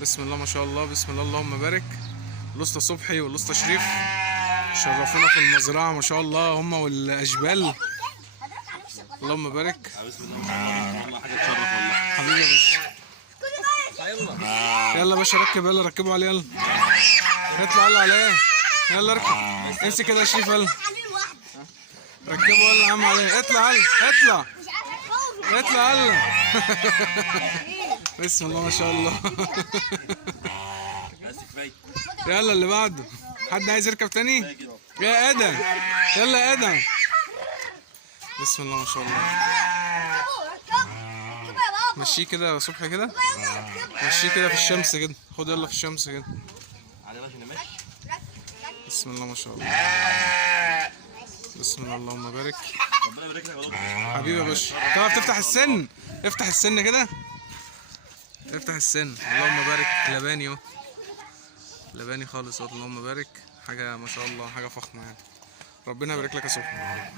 بسم الله ما شاء الله، بسم الله اللهم بارك. الاسطى صبحي والاسطى شريف شرفونا في المزرعه ما شاء الله، هم والاشبال. اللهم بارك. بسم الله ما شاء الله، حاجه تشرف والله. حبيبي يا باشا. يلا يا باشا ركب، يلا ركبوا عليه، يلا اطلع يلا عليه، يلا اركب. امسك كده يا شريف، يلا ركبوا يلا يا عم عليه. اطلع يلا، اطلع اطلع يلا. بسم الله ما شاء الله. يلا اللي بعده. حد عايز يركب تاني؟ يا ادم، يلا يا ادم. بسم الله ما شاء الله. مشيه كده يا صبحي كده، مشيه كده في الشمس كده، خد يلا في الشمس كده. بسم الله ما شاء الله. بسم الله اللهم بارك. ربنا يبارك لك يا دكتور. حبيبي يا باشا. تعرف تفتح السن؟ افتح السن كده، افتح السن. اللهم بارك. لباني اهو، لباني خالص اهو. اللهم بارك. حاجه ما شاء الله، حاجه فخمه يعني. ربنا يبارك لك يا صبحي.